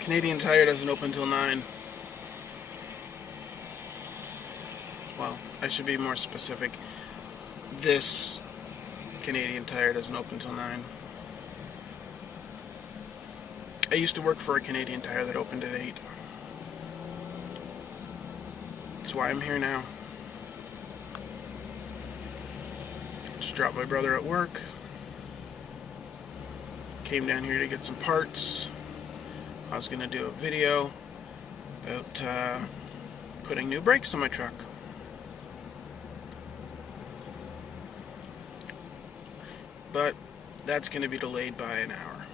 Canadian Tire doesn't open till 9. Well, I should be more specific. This Canadian Tire doesn't open till 9. I used to work for a Canadian Tire that opened at 8. That's why I'm here now. Just dropped my brother at work. Came down here to get some parts. I was going to do a video about putting new brakes on my truck. But that's going to be delayed by an hour.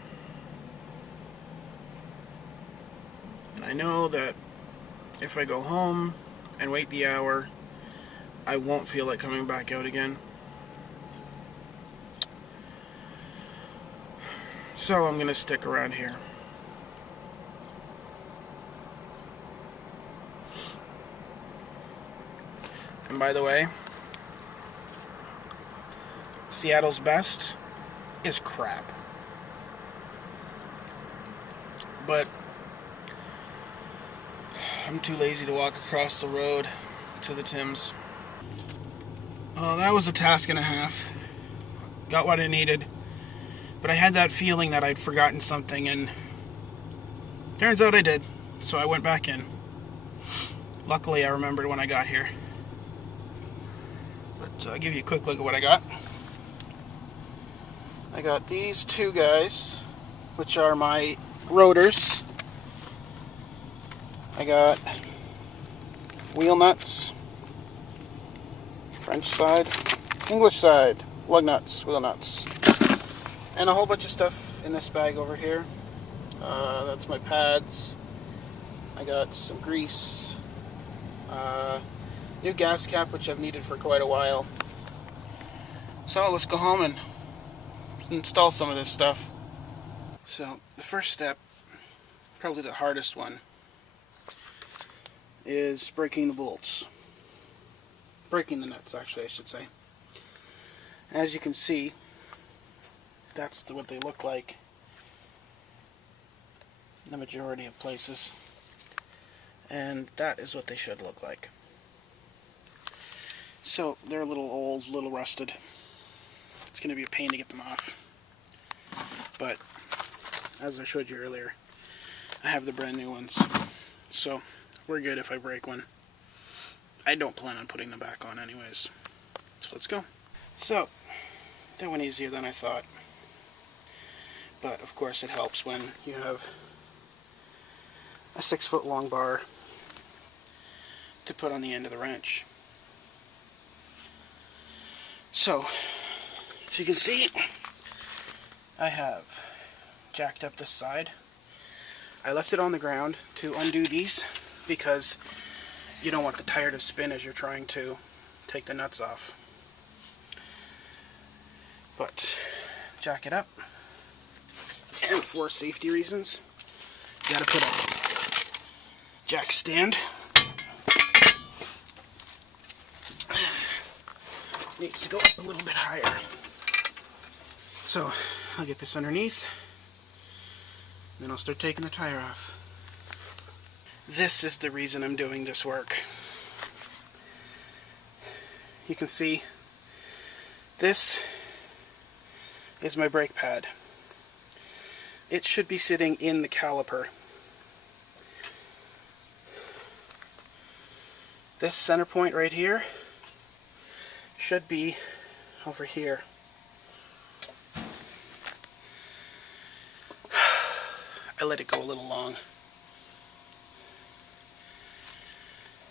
And I know that if I go home and wait the hour, I won't feel like coming back out again. So I'm going to stick around here. And by the way, Seattle's best is crap. But I'm too lazy to walk across the road to the Tim's. Well, that was a task and a half. Got what I needed. But I had that feeling that I'd forgotten something, and turns out I did. So I went back in. Luckily, I remembered when I got here. But I'll give you a quick look at what I got. I got these two guys, which are my rotors. I got wheel nuts, French side, English side, lug nuts, wheel nuts, and a whole bunch of stuff in this bag over here. That's my pads. I got some grease, new gas cap, which I've needed for quite a while. So let's go home and install some of this stuff. So the first step, probably the hardest one, is breaking the bolts. Breaking the nuts, actually, I should say. As you can see, that's what they look like in the majority of places. And that is what they should look like. So they're a little old, a little rusted. It's going to be a pain to get them off. But as I showed you earlier, I have the brand new ones. So we're good if I break one. I don't plan on putting them back on anyways. So let's go. So that went easier than I thought. But of course it helps when you have a 6-foot long bar to put on the end of the wrench. So, as you can see, I have jacked up this side. I left it on the ground to undo these because you don't want the tire to spin as you're trying to take the nuts off. But jack it up, and for safety reasons, you gotta put a jack stand. Needs to go up a little bit higher. So I'll get this underneath, then I'll start taking the tire off. This is the reason I'm doing this work. You can see this is my brake pad. It should be sitting in the caliper. This center point right here should be over here. I let it go a little long.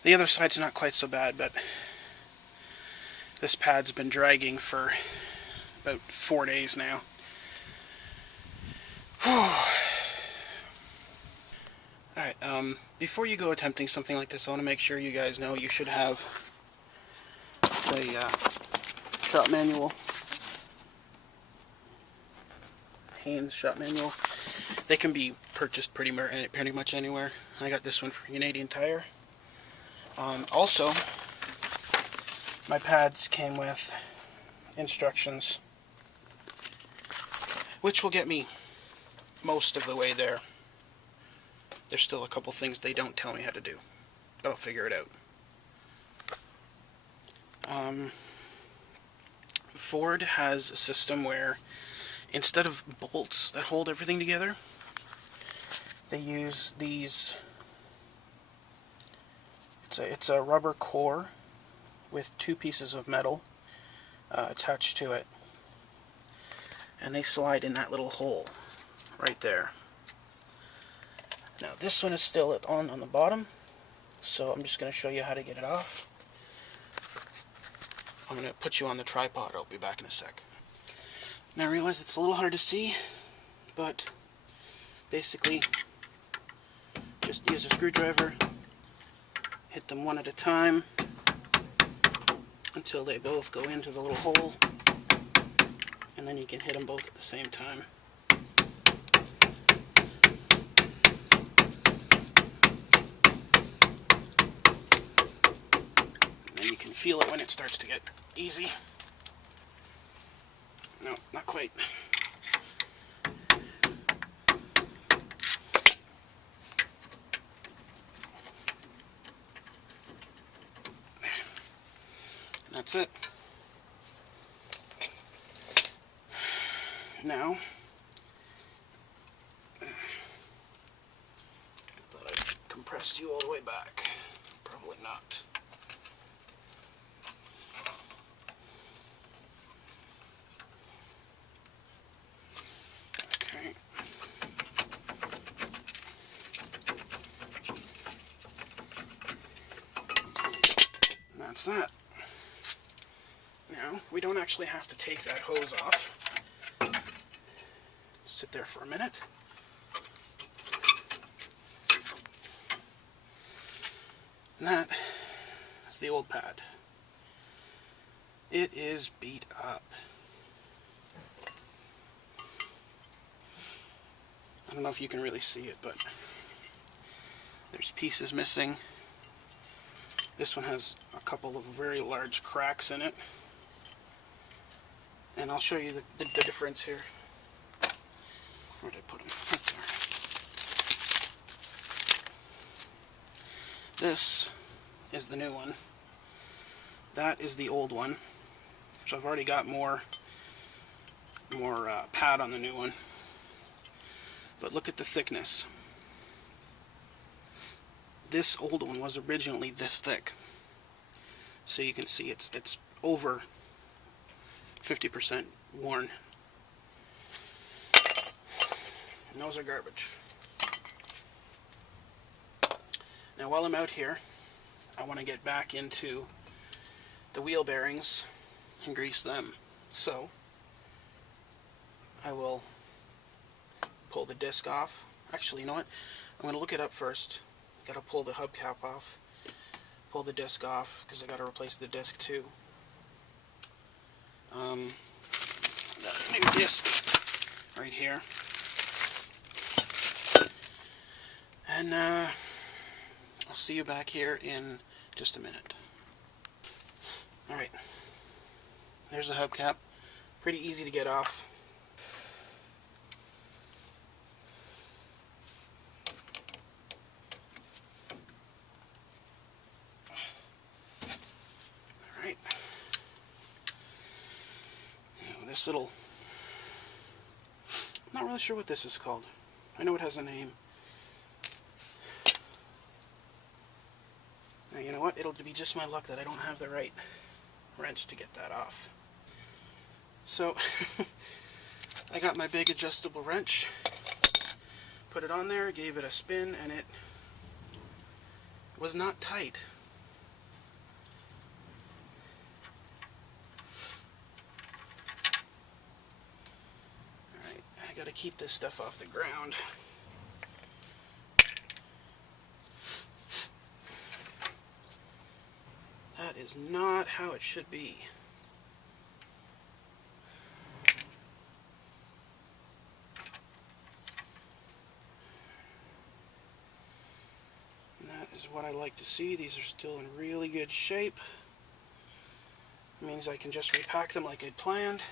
The other side's not quite so bad, but this pad's been dragging for about 4 days now. Alright, before you go attempting something like this, I want to make sure you guys know you should have the shop manual. Haynes shop manual. They can be purchased pretty much anywhere. I got this one from Canadian Tire. Also, my pads came with instructions, which will get me most of the way there. there's still a couple things they don't tell me how to do, but I'll figure it out. Ford has a system where instead of bolts that hold everything together, they use these. It's a rubber core with two pieces of metal attached to it, and they slide in that little hole right there. Now this one is still on the bottom, so I'm just going to show you how to get it off. I'm going to put you on the tripod. I'll be back in a sec. Now I realize it's a little hard to see, but basically just use a screwdriver, hit them one at a time until they both go into the little hole, and then you can hit them both at the same time. And then you can feel it when it starts to get easy. No, not quite. That's it. Now, I thought I'd compress you all the way back. Probably not. Okay. And that's that. Now, we don't actually have to take that hose off. Sit there for a minute. And that is the old pad. It is beat up. I don't know if you can really see it, but there's pieces missing. This one has a couple of very large cracks in it. And I'll show you the difference here. Where did I put them? Right there. This is the new one. That is the old one. So I've already got more pad on the new one. But look at the thickness. This old one was originally this thick. So you can see it's over 50% worn. And those are garbage. Now while I'm out here, I want to get back into the wheel bearings and grease them. So I will pull the disc off. Actually, you know what? I'm going to look it up first. Got to pull the hubcap off, pull the disc off, because I got to replace the disc too. Got a new disc right here. And I'll see you back here in just a minute. Alright, there's the hubcap. Pretty easy to get off. Alright. Now this little... I'm not really sure what this is called. I know it has a name. Now, you know what? It'll be just my luck that I don't have the right wrench to get that off. So, I got my big adjustable wrench, put it on there, gave it a spin, and it was not tight. Alright, I gotta keep this stuff off the ground. That is not how it should be. And that is what I like to see. These are still in really good shape. It means I can just repack them like I'd planned.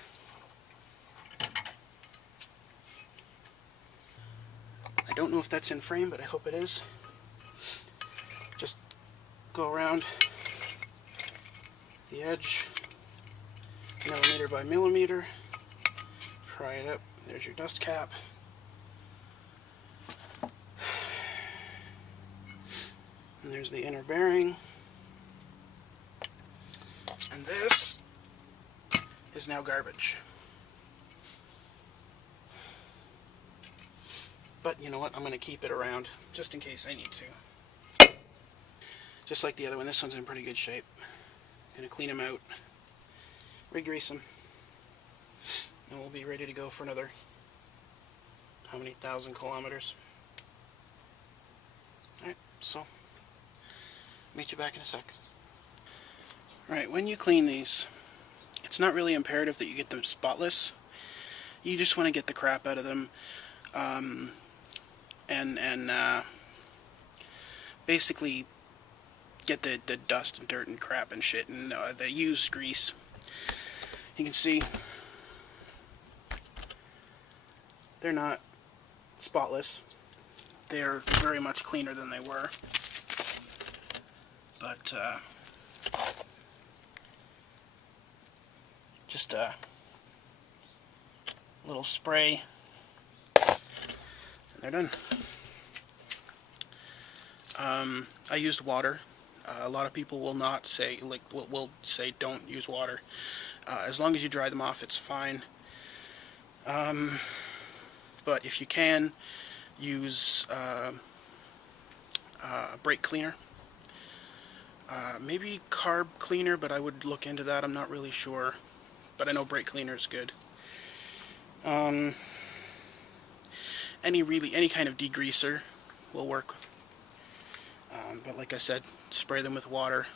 I don't know if that's in frame, but I hope it is. Just go around the edge, millimeter by millimeter, pry it up. There's your dust cap. And there's the inner bearing. And this is now garbage. But you know what? I'm going to keep it around just in case I need to. Just like the other one, this one's in pretty good shape. Going to clean them out, re-grease them, and we'll be ready to go for another, how many thousand kilometers? Alright, so, meet you back in a sec. Alright, when you clean these, it's not really imperative that you get them spotless. You just want to get the crap out of them, and basically get the dust and dirt and crap and shit, and the used grease. You can see they're not spotless. They're very much cleaner than they were. But just a little spray and they're done. I used water. A lot of people will not say, will say don't use water. As long as you dry them off, it's fine. But if you can, use brake cleaner. Maybe carb cleaner, but I would look into that. I'm not really sure. But I know brake cleaner is good. Any kind of degreaser will work. But like I said, spray them with water,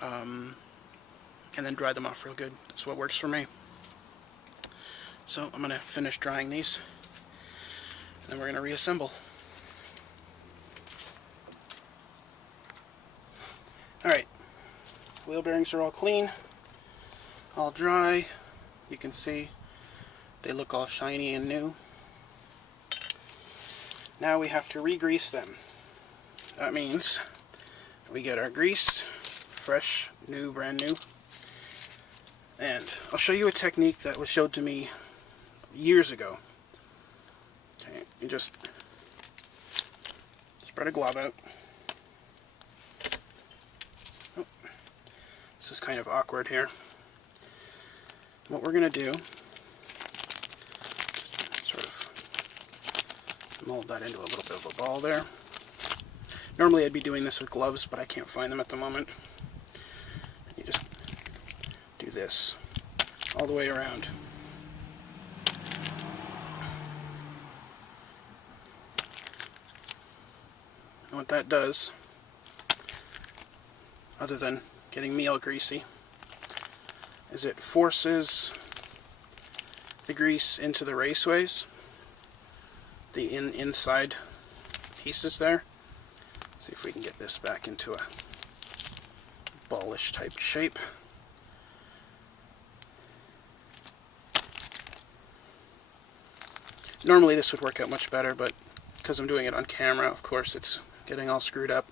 and then dry them off real good. That's what works for me. So I'm going to finish drying these, and then we're going to reassemble. Alright, wheel bearings are all clean, all dry. You can see they look all shiny and new. Now we have to re-grease them. That means we get our grease, fresh, new, brand new. And I'll show you a technique that was showed to me years ago. Okay, you just spread a glob out. Oh, this is kind of awkward here. What we're going to do, sort of mold that into a little bit of a ball there. Normally I'd be doing this with gloves, but I can't find them at the moment. And you just do this all the way around. And what that does, other than getting me all greasy, is it forces the grease into the raceways, the inside pieces there. See if we can get this back into a ballish type shape. Normally this would work out much better, but because I'm doing it on camera, of course, it's getting all screwed up.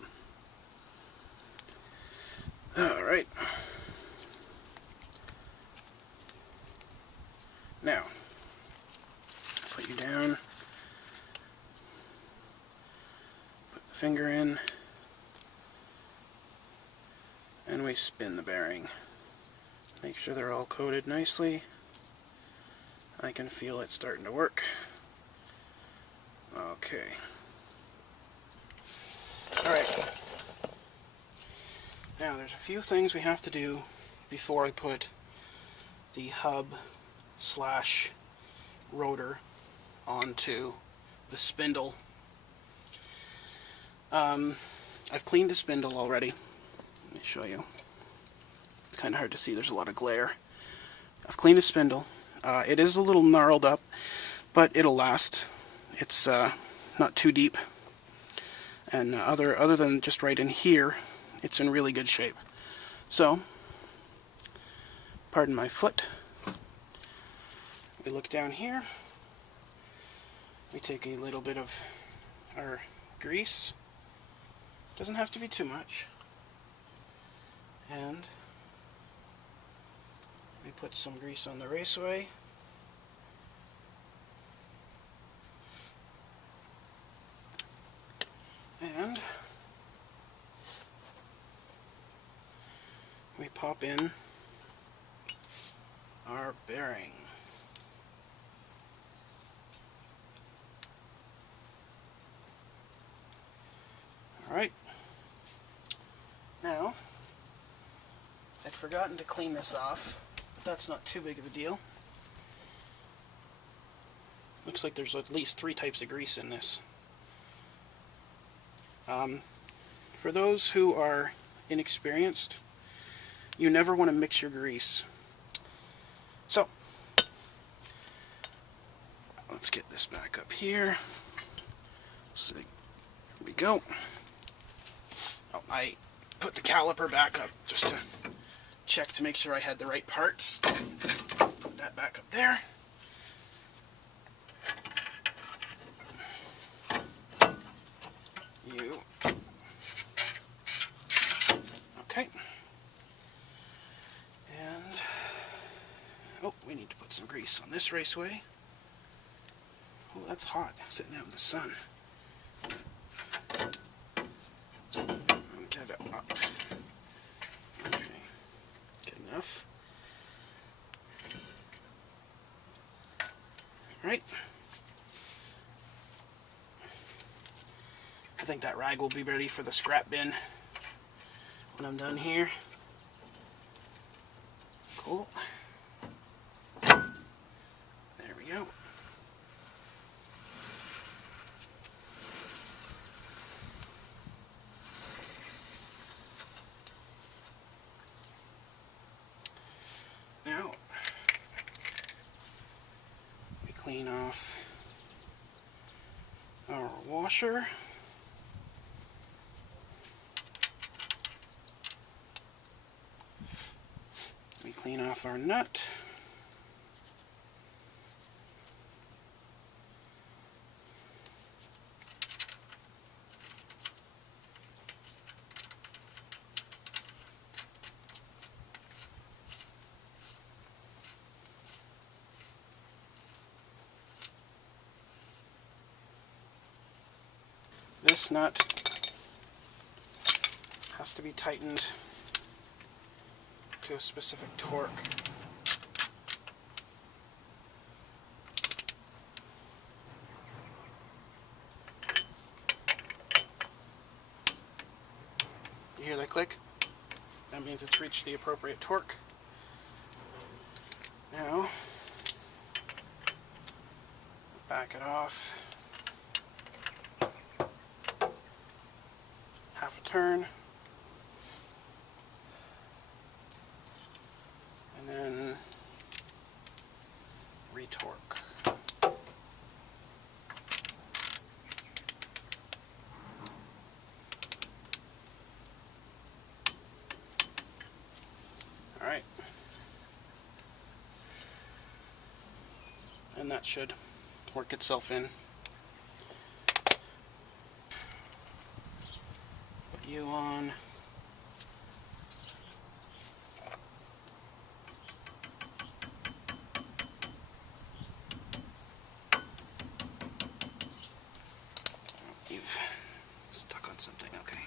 Alright. Now, put you down. Put the finger in. And we spin the bearing. Make sure they're all coated nicely. I can feel it starting to work. Okay. Alright. Now there's a few things we have to do before I put the hub slash rotor onto the spindle. I've cleaned the spindle already. Let me show you. It's kind of hard to see, there's a lot of glare. I've cleaned the spindle. It is a little gnarled up, but it'll last. It's not too deep. And other than just right in here, it's in really good shape. So, pardon my foot. We look down here, we take a little bit of our grease. Doesn't have to be too much. And we put some grease on the raceway. And we pop in our bearing. Alright, now I'd forgotten to clean this off, but that's not too big of a deal. Looks like there's at least 3 types of grease in this. For those who are inexperienced, you never want to mix your grease. So, let's get this back up here. So, here we go. Oh, I put the caliper back up just to check to make sure I had the right parts. Put that back up there. Okay. And oh, we need to put some grease on this raceway. Oh, that's hot, sitting out in the sun. Get it up. Okay, good enough. Alright. I think that rag will be ready for the scrap bin when I'm done here. Cool. There we go. Now, we clean off our washer. We clean off our nut. This nut has to be tightened to a specific torque. You hear that click? That means it's reached the appropriate torque. Now, back it off. Half a turn. And then retorque. Alright. And that should work itself in. Put you on. You've stuck on something, okay.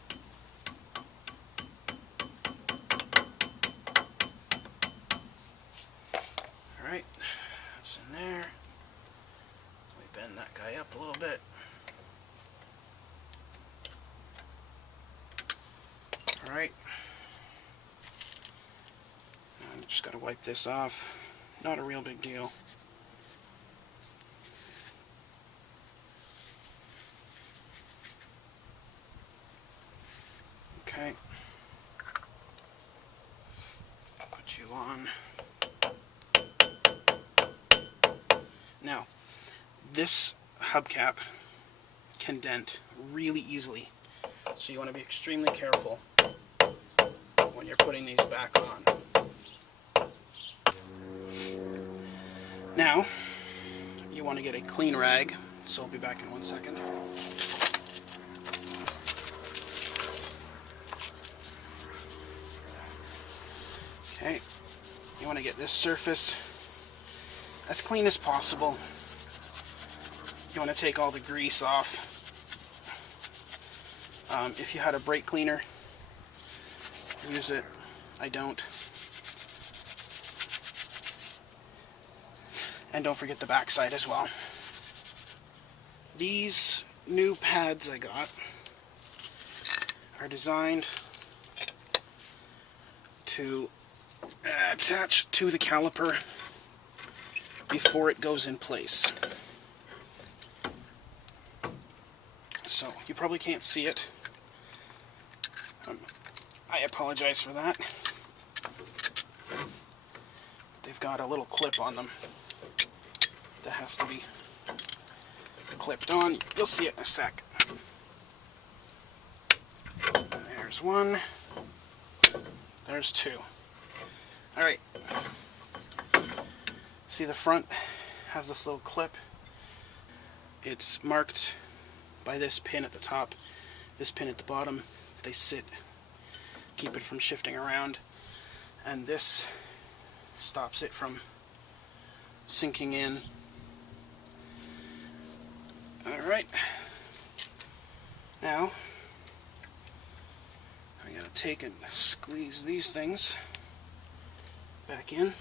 Alright, that's in there. Let me bend that guy up a little bit. Alright. I just gotta wipe this off. Not a real big deal. Okay. Put you on. Now, this hubcap can dent really easily, so you want to be extremely careful when you're putting these back on. Now, you want to get a clean rag So I'll be back in 1 second. Okay, you want to get this surface as clean as possible. You want to take all the grease off. If you had a brake cleaner, use it. I don't. And don't forget the backside as well. These new pads I got are designed to attach to the caliper before it goes in place. So you probably can't see it. I apologize for that. They've got a little clip on them that has to be clipped on. You'll see it in a sec. And there's one. There's two. Alright. See, the front has this little clip. It's marked by this pin at the top, this pin at the bottom. They sit, keep it from shifting around, and this stops it from sinking in. Alright, now I gotta take and squeeze these things back in.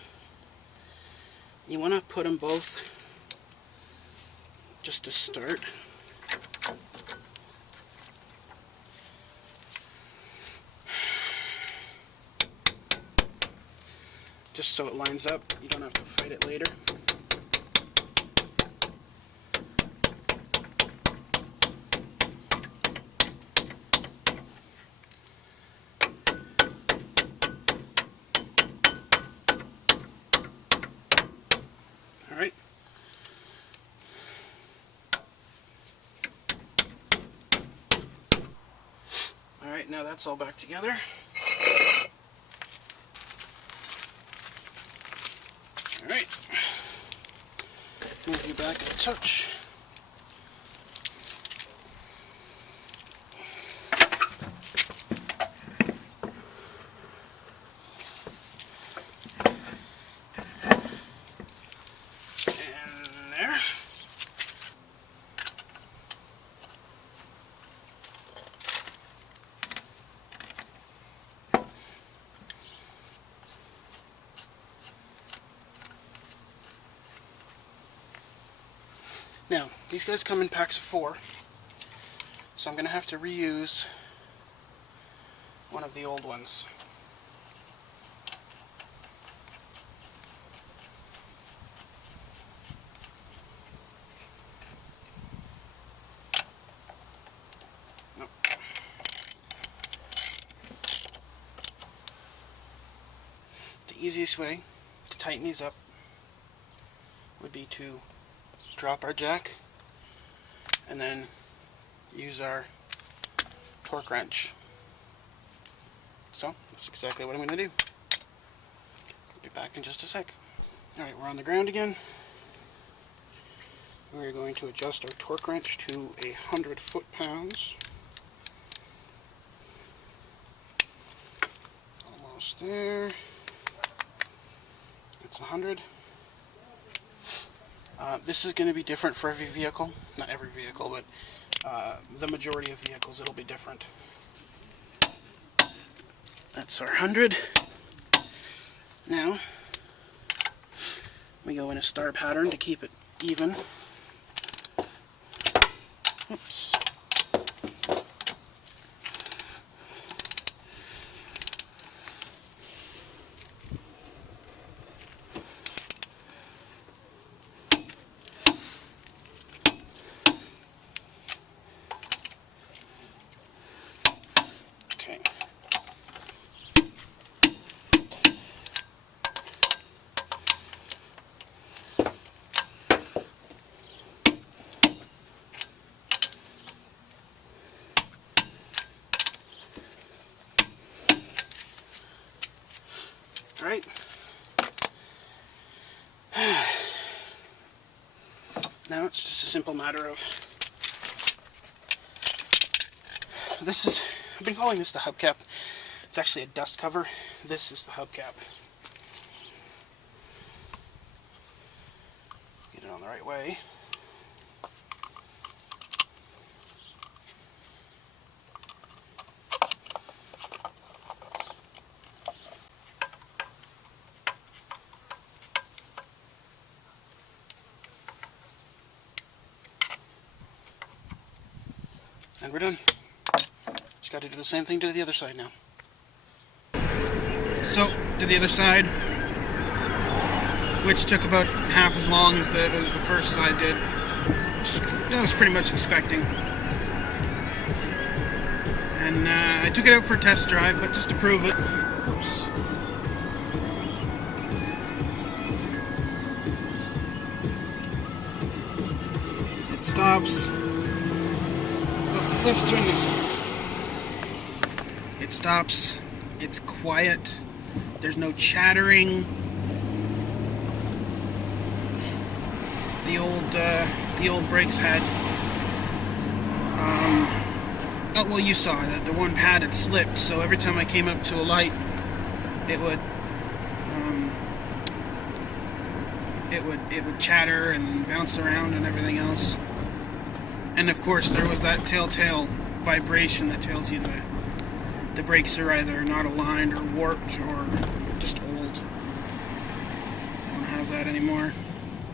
You want to put them both just to start. Just so it lines up, you don't have to fight it later. Alright. Alright, now that's all back together. Alright, move you back a touch. And there. Now, these guys come in packs of 4, so I'm going to have to reuse one of the old ones. Nope. The easiest way to tighten these up would be to drop our jack and then use our torque wrench. So that's exactly what I'm going to do. I'll be back in just a sec. Alright, we're on the ground again. We're going to adjust our torque wrench to 100 foot-pounds. Almost there. It's 100. This is going to be different for every vehicle. Not every vehicle, but the majority of vehicles it'll be different. That's our 100. Now, we go in a star pattern to keep it even. Oops. Now it's just a simple matter of, I've been calling this the hubcap. It's actually a dust cover. This is the hubcap. Get it on the right way. And we're done. Just got to do the same thing to the other side now. So, to the other side, which took about half as long as the first side did, which I was pretty much expecting. And I took it out for a test drive, but just to prove it. Oops. It stops. Let's turn this off. It stops. It's quiet. There's no chattering. The old brakes had. Oh well, you saw that the one pad had slipped. So every time I came up to a light, it would chatter and bounce around and everything else. And of course, there was that telltale vibration that tells you the brakes are either not aligned or warped or just old. I don't have that anymore.